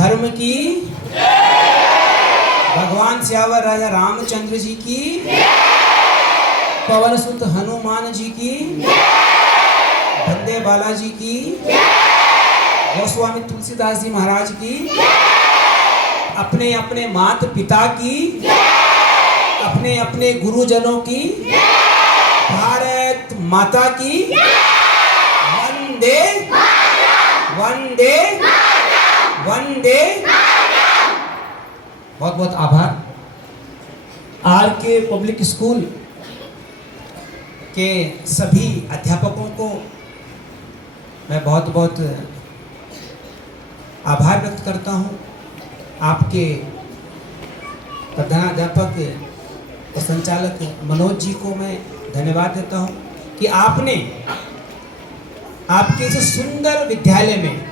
धर्म की, भगवान श्यावर राजा रामचंद्र जी की, पवन सुत हनुमान जी की, बंदे बालाजी की, गोस्वामी तुलसीदास जी महाराज की, अपने अपने माता पिता की, अपने अपने गुरुजनों की, भारत माता की, वंदे वंदे वंदे। बहुत बहुत आभार। आर के पब्लिक स्कूल के सभी अध्यापकों को मैं बहुत बहुत आभार व्यक्त करता हूँ। आपके प्रधानाध्यापक और संचालक मनोज जी को मैं धन्यवाद देता हूँ कि आपने आपके इस सुंदर विद्यालय में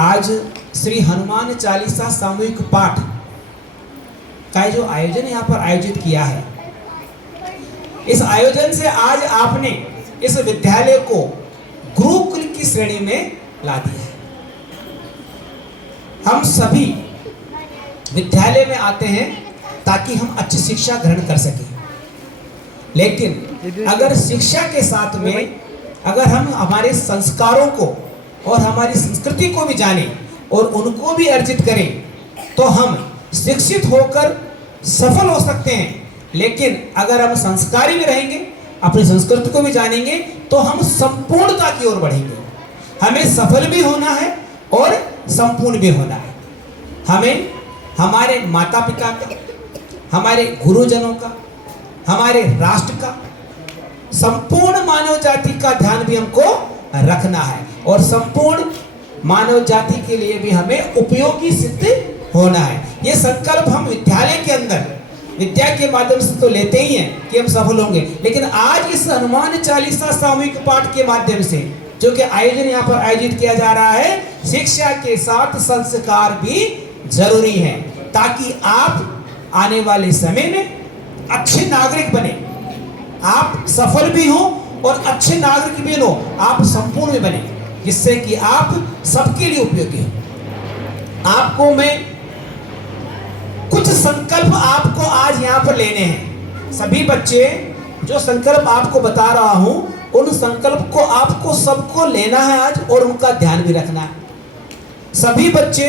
आज श्री हनुमान चालीसा सामूहिक पाठ का जो आयोजन यहाँ पर आयोजित किया है, इस आयोजन से आज आपने इस विद्यालय को गुरुकुल की श्रेणी में ला दिया है। हम सभी विद्यालय में आते हैं ताकि हम अच्छी शिक्षा ग्रहण कर सकें, लेकिन अगर शिक्षा के साथ में अगर हम हमारे संस्कारों को और हमारी संस्कृति को भी जानें और उनको भी अर्जित करें तो हम शिक्षित होकर सफल हो सकते हैं। लेकिन अगर हम संस्कारी भी रहेंगे, अपनी संस्कृति को भी जानेंगे, तो हम संपूर्णता की ओर बढ़ेंगे। हमें सफल भी होना है और संपूर्ण भी होना है। हमें हमारे माता पिता का, हमारे गुरुजनों का, हमारे राष्ट्र का, संपूर्ण मानव जाति का ध्यान भी हमको रखना है और संपूर्ण मानव जाति के लिए भी हमें उपयोगी सिद्ध होना है। ये संकल्प हम विद्यालय के अंदर विद्या के माध्यम से तो लेते ही हैं कि हम सफल होंगे, लेकिन आज इस हनुमान चालीसा सामूहिक पाठ के माध्यम से जो कि आयोजन यहाँ पर आयोजित किया जा रहा है, शिक्षा के साथ संस्कार भी जरूरी है ताकि आप आने वाले समय में अच्छे नागरिक बने, आप सफल भी हो और अच्छे नागरिक भी हो, आप संपूर्ण भी बने, जिससे कि आप सबके लिए उपयोगी हो। आपको मैं कुछ संकल्प आपको आज यहाँ पर लेने हैं। सभी बच्चे जो संकल्प आपको बता रहा हूँ, उन संकल्प को आपको सबको लेना है आज और उनका ध्यान भी रखना है। सभी बच्चे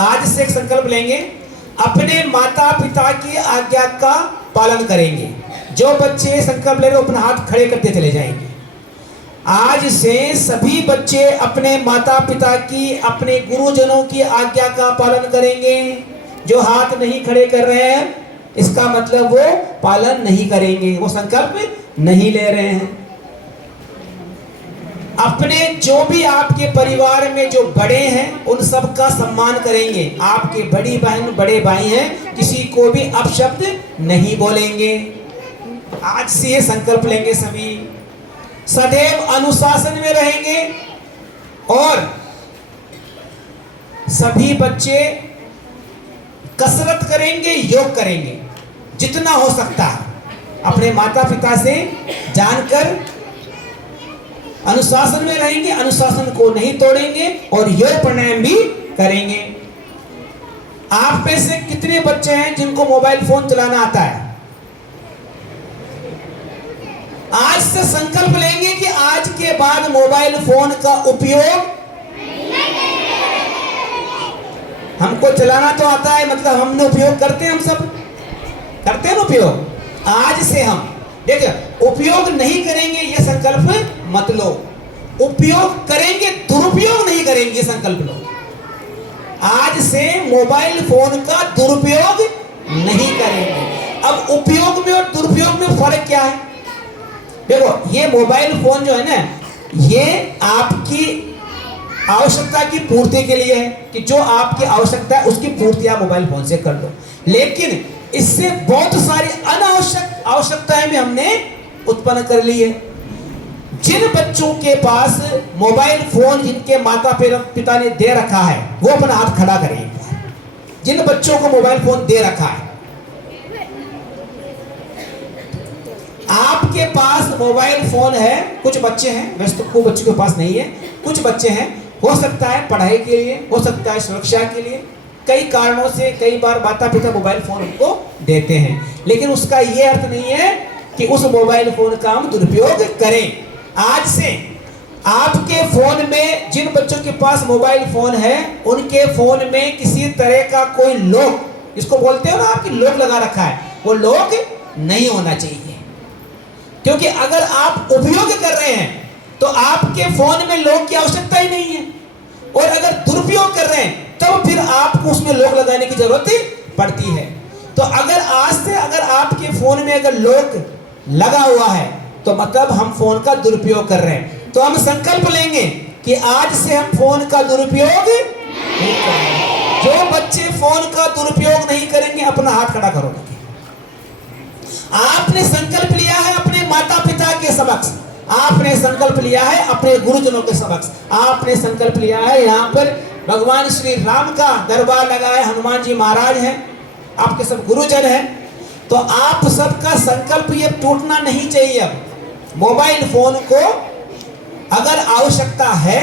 आज से एक संकल्प लेंगे, अपने माता पिता की आज्ञा का पालन करेंगे। जो बच्चे संकल्प ले रहे अपना हाथ खड़े करते चले जाएंगे। आज से सभी बच्चे अपने माता पिता की, अपने गुरुजनों की आज्ञा का पालन करेंगे। जो हाथ नहीं खड़े कर रहे हैं, इसका मतलब वो पालन नहीं करेंगे, वो संकल्प नहीं ले रहे हैं। अपने जो भी आपके परिवार में जो बड़े हैं, उन सब का सम्मान करेंगे। आपके बड़ी बहन बड़े भाई हैं, किसी को भी अपशब्द नहीं बोलेंगे। आज से ये संकल्प लेंगे सभी। सदैव अनुशासन में रहेंगे और सभी बच्चे कसरत करेंगे, योग करेंगे जितना हो सकता है। अपने माता पिता से जानकर अनुशासन में रहेंगे, अनुशासन को नहीं तोड़ेंगे और योग प्राणायाम भी करेंगे। आप में से कितने बच्चे हैं जिनको मोबाइल फोन चलाना आता है? आज से संकल्प लेंगे कि आज के बाद मोबाइल फोन का उपयोग, हमको चलाना तो आता है, मतलब हमने उपयोग करते हैं, हम सब करते हैं उपयोग। आज से हम देखिए उपयोग नहीं करेंगे, ये संकल्प मत लो। उपयोग करेंगे, दुरुपयोग नहीं करेंगे, ये संकल्प लो। आज से मोबाइल फोन का दुरुपयोग नहीं करेंगे। अब उपयोग में और दुरुपयोग में फर्क क्या है? देखो, ये मोबाइल फोन जो है ना, ये आपकी आवश्यकता की पूर्ति के लिए है कि जो आपकी आवश्यकता है उसकी पूर्ति आप मोबाइल फोन से कर लो। लेकिन इससे बहुत सारी अनावश्यक आवश्यकताएं भी हमने उत्पन्न कर ली है। जिन बच्चों के पास मोबाइल फोन जिनके माता पिता ने दे रखा है, वो अपना हाथ खड़ा करें। जिन बच्चों को मोबाइल फोन दे रखा है, आपके पास मोबाइल फोन है, कुछ बच्चे हैं, वैसे तो खूब बच्चों के पास नहीं है, कुछ बच्चे हैं हो सकता है पढ़ाई के लिए, हो सकता है सुरक्षा के लिए, कई कारणों से कई बार माता पिता मोबाइल फोन उनको देते हैं, लेकिन उसका ये अर्थ नहीं है कि उस मोबाइल फोन का हम दुरुपयोग करें। आज से आपके फोन में, जिन बच्चों के पास मोबाइल फोन है, उनके फोन में किसी तरह का कोई लॉक, इसको बोलते हो ना आपकी लॉक लगा रखा है, वो लॉक नहीं होना चाहिए। क्योंकि अगर आप उपयोग कर रहे हैं तो आपके फोन में लॉक की आवश्यकता ही नहीं है, और अगर दुरुपयोग कर रहे हैं तब फिर आपको उसमें लॉक लगाने की जरूरत पड़ती है। तो अगर आज से अगर आपके फोन में अगर लॉक लगा हुआ है तो मतलब हम फोन का दुरुपयोग कर रहे हैं। तो हम संकल्प लेंगे कि आज से हम फोन का दुरुपयोग नहीं करेंगे। जो बच्चे फोन का दुरुपयोग नहीं करेंगे, अपना हाथ खड़ा करो। आपने संकल्प लिया है अपने माता पिता के समक्ष, आपने संकल्प लिया है अपने गुरुजनों के समक्ष, आपने संकल्प लिया है, यहाँ पर भगवान श्री राम का दरबार लगा है, हनुमान जी महाराज हैं, आपके सब गुरुजन हैं, तो आप सबका संकल्प ये टूटना नहीं चाहिए। अब मोबाइल फोन को अगर आवश्यकता है,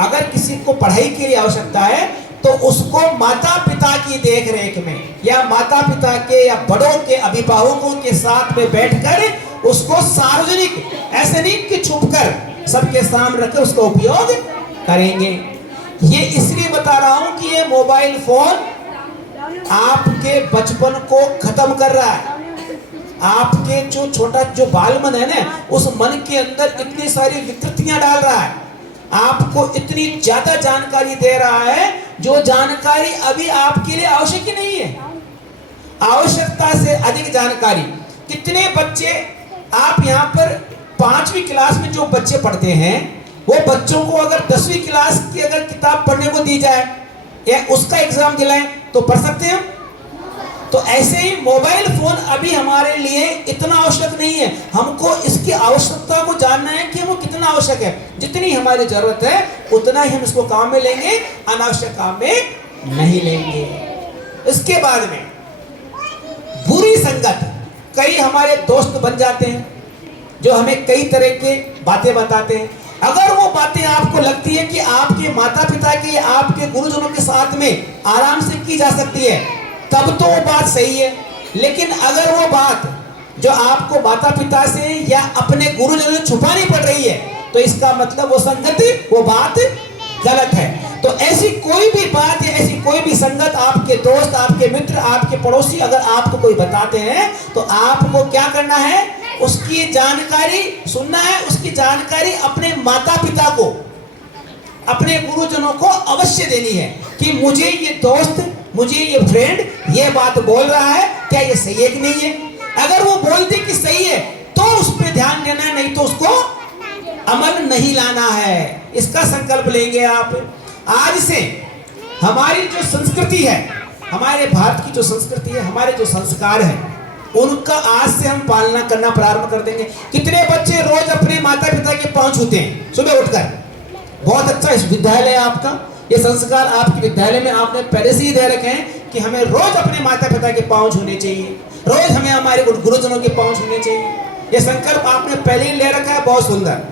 अगर किसी को पढ़ाई के लिए आवश्यकता है, तो उसको माता पिता की देख रेख में या माता पिता के या बड़ों के अभिभावकों के साथ में बैठकर उसको सार्वजनिक, ऐसे नहीं कि छुप कर सबके सामने रखकर उसका उपयोग करेंगे। ये इसलिए बता रहा हूं कि ये मोबाइल फोन आपके बचपन को खत्म कर रहा है। आपके जो छोटा जो बाल मन है ना, उस मन के अंदर इतनी सारी विकृतियां डाल रहा है, आपको इतनी ज्यादा जानकारी दे रहा है जो जानकारी अभी आपके लिए आवश्यक ही नहीं है। आवश्यकता से अधिक जानकारी। कितने बच्चे, आप यहाँ पर 5वीं क्लास में जो बच्चे पढ़ते हैं, वो बच्चों को अगर 10वीं क्लास की अगर किताब पढ़ने को दी जाए या उसका एग्जाम दिलाएं तो पढ़ सकते हैं। तो ऐसे ही मोबाइल फोन अभी हमारे लिए इतना आवश्यक नहीं है। हमको इसकी आवश्यकता को जानना है कि वो कितना आवश्यक है। जितनी हमारी जरूरत है उतना ही हम इसको काम में लेंगे, अनावश्यक काम में नहीं लेंगे। इसके बाद में बुरी संगत, कई हमारे दोस्त बन जाते हैं जो हमें कई तरह के बातें बताते हैं। अगर वो बातें आपको लगती है कि आपके माता पिता के, आपके गुरुजनों के साथ में आराम से की जा सकती है, तब तो वो बात सही है। लेकिन अगर वो बात जो आपको माता पिता से या अपने गुरुजनों से छुपानी पड़ रही है, तो इसका मतलब वो संगति, वो बात गलत है। तो ऐसी कोई भी बात या ऐसी कोई भी संगत, आपके दोस्त, आपके मित्र, आपके पड़ोसी अगर आपको कोई बताते हैं, तो आपको क्या करना है, उसकी जानकारी सुनना है। उसकी जानकारी अपने माता पिता को, अपने गुरुजनों को अवश्य देनी है कि मुझे ये दोस्त, मुझे ये फ्रेंड ये बात बोल रहा है, क्या ये सही है कि नहीं है। अगर वो बोलते कि सही है तो उस पर ध्यान देना है, नहीं तो उसको अमल नहीं लाना है। इसका संकल्प लेंगे आप। आज से हमारी जो संस्कृति है, हमारे भारत की जो संस्कृति है, हमारे जो संस्कार है, उनका आज से हम पालना करना प्रारंभ कर देंगे। कितने बच्चे रोज अपने माता पिता के पांव छूते हैं सुबह उठकर। बहुत अच्छा इस विद्यालय आपका, ये संस्कार आपके विद्यालय में आपने पहले से ही दे रखे हैं कि हमें रोज अपने माता पिता के पांव छूने चाहिए, रोज हमें हमारे गुरुजनों के पांव छूने चाहिए। ये संकल्प आपने पहले ही ले रखा है, बहुत सुंदर।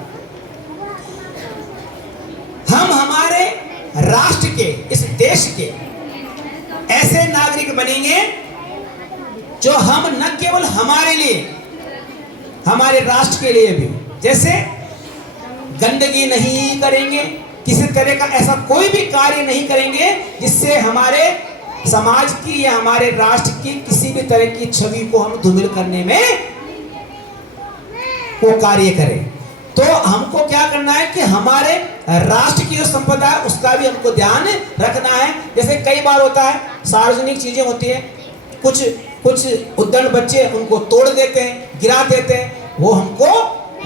हम हमारे राष्ट्र के, इस देश के ऐसे नागरिक बनेंगे जो हम न केवल हमारे लिए, हमारे राष्ट्र के लिए भी, जैसे गंदगी नहीं करेंगे, किसी तरह का ऐसा कोई भी कार्य नहीं करेंगे जिससे हमारे समाज की या हमारे राष्ट्र की किसी भी तरह की छवि को हम धूमिल करने में वो कार्य करें। तो हमको क्या करना है कि हमारे राष्ट्र की जो संपदा है उसका भी हमको ध्यान रखना है। जैसे कई बार होता है, सार्वजनिक चीजें होती है, कुछ उद्दंड बच्चे उनको तोड़ देते हैं, गिरा देते हैं, वो हमको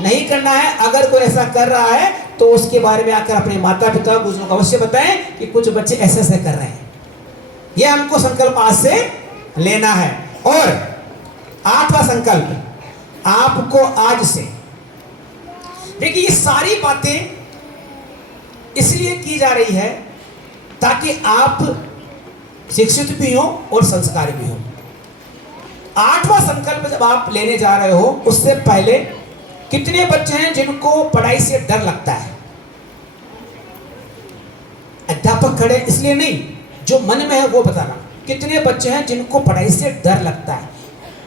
नहीं करना है। अगर कोई ऐसा कर रहा है तो उसके बारे में आकर अपने माता पिता गुरुजनों को अवश्य बताएं कि कुछ बच्चे ऐसे ऐसे कर रहे हैं। यह हमको संकल्प आज से लेना है। और 8वां संकल्प आपको आज से, देखिए ये सारी बातें इसलिए की जा रही है ताकि आप शिक्षित भी हो और संस्कारी भी हो। 8वां संकल्प जब आप लेने जा रहे हो, उससे पहले कितने बच्चे हैं जिनको पढ़ाई से डर लगता है? अध्यापक खड़े इसलिए नहीं, जो मन में है वो बताना। कितने बच्चे हैं जिनको पढ़ाई से डर लगता है?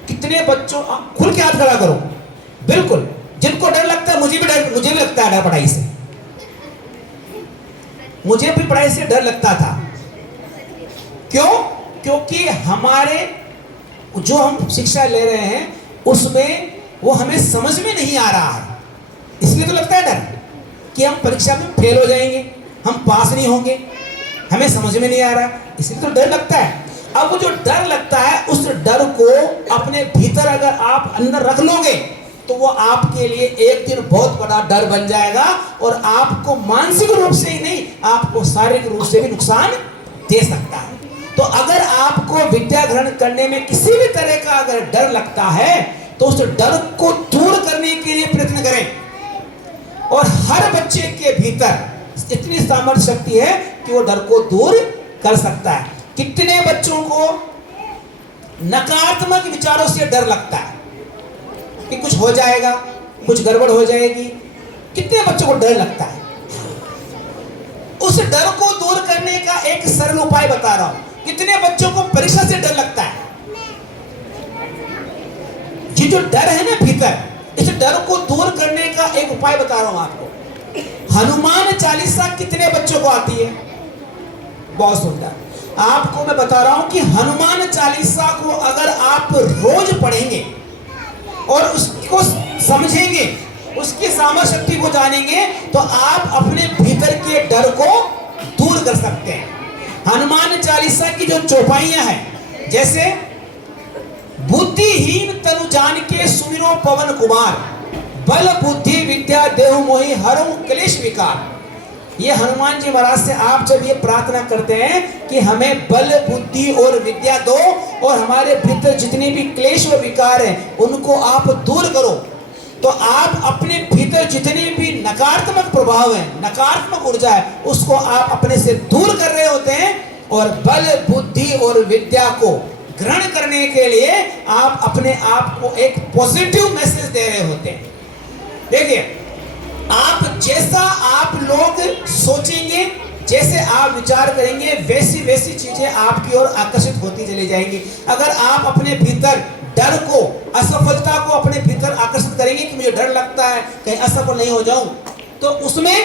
कितने बच्चों, खुल के हाथ खड़ा करो। बिल्कुल, जिनको डर लगता है, मुझे भी लगता है डर पढ़ाई से। मुझे भी पढ़ाई से डर लगता था। क्यों? क्योंकि हमारे जो हम शिक्षा ले रहे हैं उसमें वो हमें समझ में नहीं आ रहा है, इसलिए तो लगता है डर कि हम परीक्षा में फेल हो जाएंगे, हम पास नहीं होंगे, हमें समझ में नहीं आ रहा, इसलिए तो डर लगता है। अब वो जो डर लगता है, उस डर को अपने भीतर अगर आप अंदर रख लोगे तो वो आपके लिए एक दिन बहुत बड़ा डर बन जाएगा और आपको मानसिक रूप से ही नहीं, आपको शारीरिक रूप से भी नुकसान दे सकता है। तो अगर आपको विद्या ग्रहण करने में किसी भी तरह का अगर डर लगता है तो उस डर को दूर करने के लिए प्रयत्न करें। और हर बच्चे के भीतर इतनी सामर्थ्य शक्ति है कि वो डर को दूर कर सकता है। कितने बच्चों को नकारात्मक विचारों से डर लगता है कि कुछ हो जाएगा, कुछ गड़बड़ हो जाएगी? कितने बच्चों को डर लगता है? उस डर को दूर करने का एक सरल उपाय बता रहा हूं। कितने बच्चों को परीक्षा से डर लगता है? ये जो डर है ना भीतर, इस डर को दूर करने का एक उपाय बता रहा हूं आपको। हनुमान चालीसा कितने बच्चों को आती है? बहुत सुंदर। आपको मैं बता रहा हूं कि हनुमान चालीसा को अगर आप रोज पढ़ेंगे और उसको समझेंगे, उसकी सामर्थ्य शक्ति को जानेंगे, तो आप अपने भीतर के डर को दूर कर सकते हैं। हनुमान चालीसा की जो चौपाइयां हैं, जैसे बुद्धिहीन तनु जान के सुमिरो पवन कुमार, बल बुद्धि विद्या देहु मोहि हरऊ क्लेश विकार। ये हनुमान जी महाराज से आप जब ये प्रार्थना करते हैं कि हमें बल बुद्धि और विद्या दो और हमारे भीतर जितने भी क्लेश और विकार हैं उनको आप दूर करो, तो आप अपने भीतर जितने भी नकारात्मक प्रभाव है, नकारात्मक ऊर्जा है, उसको आप अपने से दूर कर रहे होते हैं और बल बुद्धि और विद्या को ग्रहण करने के लिए आप अपने आप को एक पॉजिटिव मैसेज दे रहे होते हैं। देखिए, आप जैसा आप लोग सोचेंगे, जैसे आप विचार करेंगे, वैसी वैसी चीजें आपकी ओर आकर्षित होती चली जाएंगी। अगर आप अपने भीतर डर को, असफलता को अपने भीतर आकर्षित करेंगे कि मुझे डर लगता है कहीं असफल नहीं हो जाऊं, तो उसमें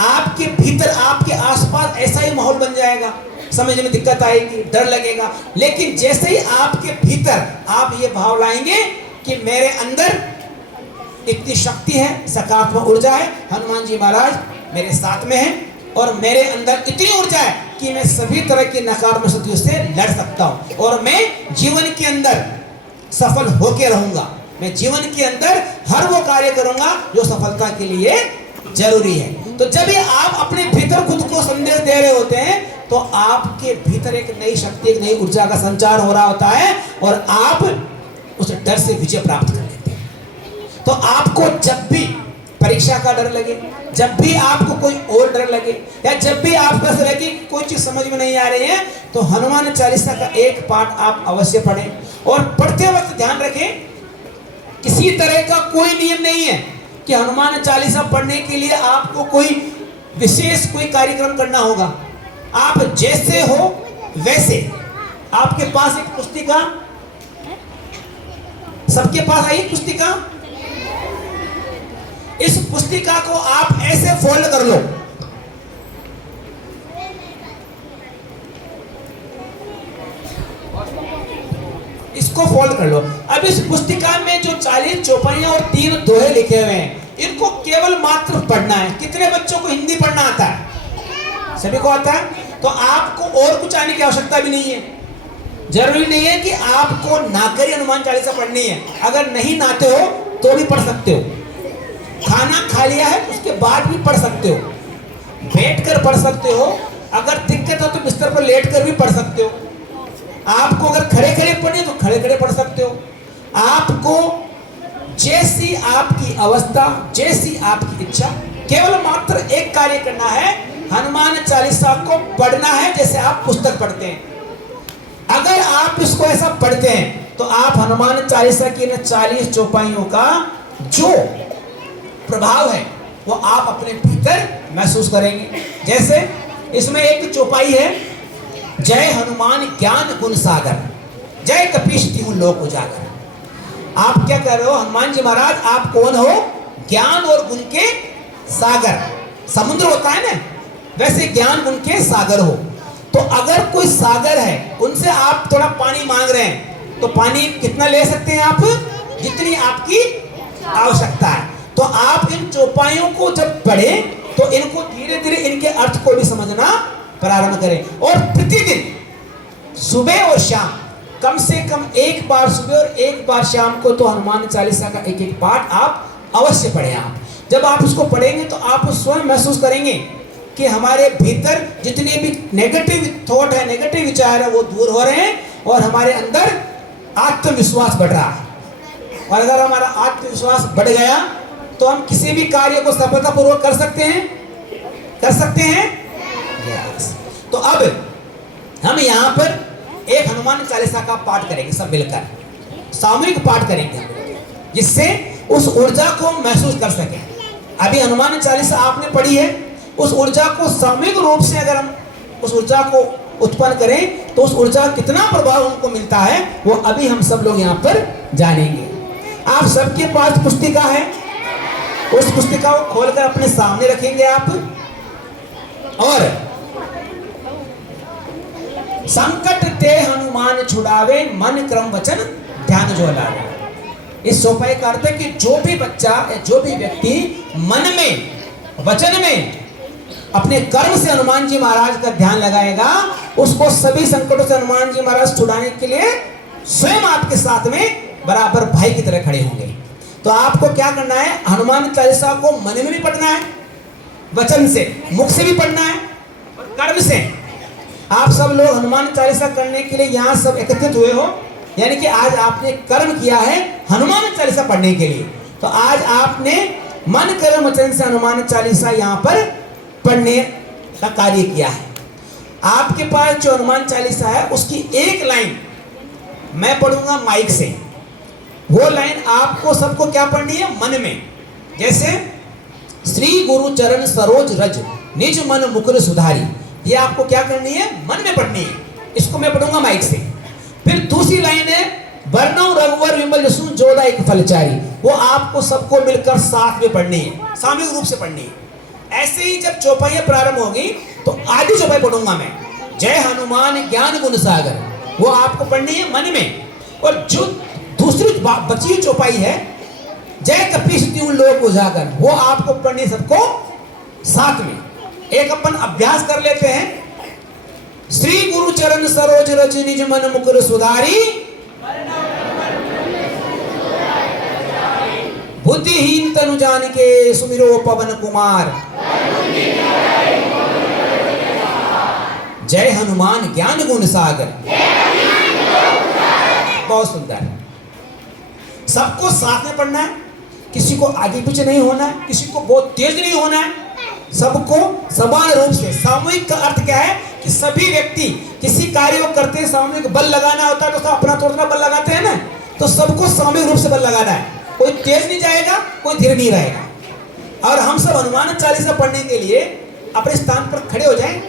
आपके भीतर, आपके आसपास ऐसा ही माहौल बन जाएगा, समझने में दिक्कत आएगी, डर लगेगा। लेकिन जैसे ही आपके भीतर आप ये भाव लाएंगे कि मेरे अंदर इतनी शक्ति है, सकारात्मक ऊर्जा है, हनुमान जी महाराज मेरे साथ में हैं और मेरे अंदर इतनी ऊर्जा है कि मैं सभी तरह की नकारात्मक शक्तियों से लड़ सकता हूं और मैं जीवन के अंदर सफल होके रहूंगा। मैं जीवन के अंदर हर वो कार्य करूंगा जो सफलता के लिए जरूरी है। तो जब भी आप अपने भीतर खुद को संदेश दे रहे होते हैं तो आपके भीतर एक नई शक्ति, एक नई ऊर्जा का संचार हो रहा होता है और आप उस डर से विजय प्राप्त कर लेते हैं। तो आपको जब भी परीक्षा का डर लगे, जब भी आपको कोई और डर लगे, या जब भी आपको ऐसा लगे कि कोई चीज समझ में नहीं आ रही है, तो हनुमान चालीसा का एक पाठ आप अवश्य पढ़ें। और पढ़ते वक्त ध्यान रखें, किसी तरह का कोई नियम नहीं है कि हनुमान चालीसा पढ़ने के लिए आपको कोई विशेष कोई कार्यक्रम करना होगा। आप जैसे हो वैसे, आपके पास एक पुस्तिका, सबके पास आई पुस्तिका, इस पुस्तिका को आप ऐसे फोल्ड कर लो, इसको फोल्ड कर लो। अब इस पुस्तिका में जो 40 चौपाइयां और 3 दोहे लिखे हुए हैं, इनको केवल मात्र पढ़ना है। कितने बच्चों को हिंदी पढ़ना आता है? सभी को आता है। तो आपको और कुछ आने की आवश्यकता भी नहीं है। जरूरी नहीं है कि आपको नाकरी हनुमान चालीसा पढ़नी है। अगर नहीं नाते हो तो भी पढ़ सकते हो। खाना खा लिया है उसके बाद भी पढ़ सकते हो, बैठकर पढ़ सकते हो, अगर दिक्कत हो तो बिस्तर पर लेटकर भी पढ़ सकते हो। आपको अगर खड़े खड़े पढ़नी तो खड़े खड़े पढ़ सकते हो। आपको जैसी आपकी अवस्था, जैसी आपकी इच्छा, केवल मात्र एक कार्य करना है, हनुमान चालीसा को पढ़ना है जैसे आप पुस्तक पढ़ते हैं। अगर आप इसको ऐसा पढ़ते हैं तो आप हनुमान चालीसा की 40 चौपाइयों का जो प्रभाव है वो आप अपने भीतर महसूस करेंगे। जैसे इसमें एक चौपाई है, जय हनुमान ज्ञान गुण सागर, जय कपीश तिहुँ लोक उजागर। आप क्या कर रहे हो हनुमान जी महाराज, आप कौन हो? ज्ञान और गुण के सागर। समुद्र होता है ना, वैसे ज्ञान गुण के सागर हो। तो अगर कोई सागर है, उनसे आप थोड़ा पानी मांग रहे हैं, तो पानी कितना ले सकते हैं आप? जितनी आपकी आवश्यकता है। तो आप इन चौपाइयों को जब पढ़ें तो इनको धीरे धीरे इनके अर्थ को भी समझना प्रारंभ करें। और प्रतिदिन सुबह और शाम कम से कम एक बार सुबह और एक बार शाम को तो हनुमान चालीसा का एक एक पाठ आप अवश्य पढ़ें। आप जब आप उसको पढ़ेंगे तो आप स्वयं महसूस करेंगे कि हमारे भीतर जितने भी नेगेटिव थॉट है, नेगेटिव विचार है, वो दूर हो रहे हैं और हमारे अंदर आत्मविश्वास बढ़ रहा है। और अगर हमारा आत्मविश्वास बढ़ गया तो हम किसी भी कार्य को सफलतापूर्वक कर सकते हैं, कर सकते हैं। yes. तो अब हम यहाँ पर एक हनुमान चालीसा का पाठ करेंगे, सब मिलकर सामूहिक पाठ करेंगे हम, जिससे उस ऊर्जा को महसूस कर सकें। अभी हनुमान चालीसा आपने पढ़ी है, उस ऊर्जा को सामूहिक रूप से अगर हम उस ऊर्जा को उत्पन्न करें तो उस ऊर्जा का कितना प्रभाव हमको मिलता है वो अभी हम सब लोग यहाँ पर जानेंगे। आप सबके पास पुस्तिका है, उस पुस्तिका को खोलकर अपने सामने रखेंगे आप, और संकट ते हनुमान छुड़ावे, मन क्रम वचन ध्यान जो लावे। इस चौपाई का अर्थ है कि जो भी बच्चा या जो भी व्यक्ति मन में वचन में अपने कर्म से हनुमान जी महाराज का ध्यान लगाएगा, उसको सभी संकटों से हनुमान जी महाराज छुड़ाने के लिए स्वयं आपके साथ में बराबर भाई की तरह खड़े होंगे। तो आपको क्या करना है, हनुमान चालीसा को मन में भी पढ़ना है, वचन से मुख से भी पढ़ना है, और कर्म से। आप सब लोग हनुमान चालीसा करने के लिए यहाँ सब एकत्रित हुए हो, यानी कि आज आपने कर्म किया है हनुमान चालीसा पढ़ने के लिए। तो आज आपने मन कर्म वचन से हनुमान चालीसा यहाँ पर पढ़ने का कार्य किया है। आपके पास जो हनुमान चालीसा है उसकी एक लाइन मैं पढ़ूंगा माइक से, वो लाइन आपको सबको क्या पढ़नी है? मन में। जैसे श्री गुरु चरण सरोज रज निज मन मुकुर सुधारी, ये आपको क्या करनी है? मन में पढ़नी है। इसको मैं पढ़ूंगा माइक से। फिर दूसरी लाइन है वर्णव रघुवर विमल जसु जोदा एक फलचारी, वो आपको सबको मिलकर साथ में पढ़नी है, सामूहिक रूप से पढ़नी है। ऐसे ही जब चौपाइयां प्रारंभ होगी तो आधी चौपाई पढ़ूंगा मैं, जय हनुमान ज्ञान गुण सागर, वो आपको पढ़नी है मन में। और जो दूसरी बची हुई चौपाई है जय कपीश तिहुँ लोक उजागर, वो आपको पढ़नी सबको साथ में। एक अपन अभ्यास कर लेते हैं। श्री गुरु चरण सरोज रज निज मन मुकुर सुधारी, बुद्धिहीन तनु जानिके सुमिरो पवन कुमार, जय हनुमान ज्ञान गुण सागर। बहुत सुंदर। सबको साथ में पढ़ना है, किसी को आगे पीछे नहीं होना है, किसी को बहुत तेज नहीं होना है, सबको समान रूप से। सामूहिक का अर्थ क्या है कि सभी व्यक्ति किसी कार्य को करते हैं, सामूहिक बल लगाना होता है तो सब अपना थोड़ा बल लगाते हैं ना, तो सबको सामूहिक रूप से बल लगाना है। कोई तेज नहीं जाएगा, कोई धीरे नहीं रहेगा। और हम सब हनुमान चालीसा पढ़ने के लिए अपने स्थान पर खड़े हो जाएं।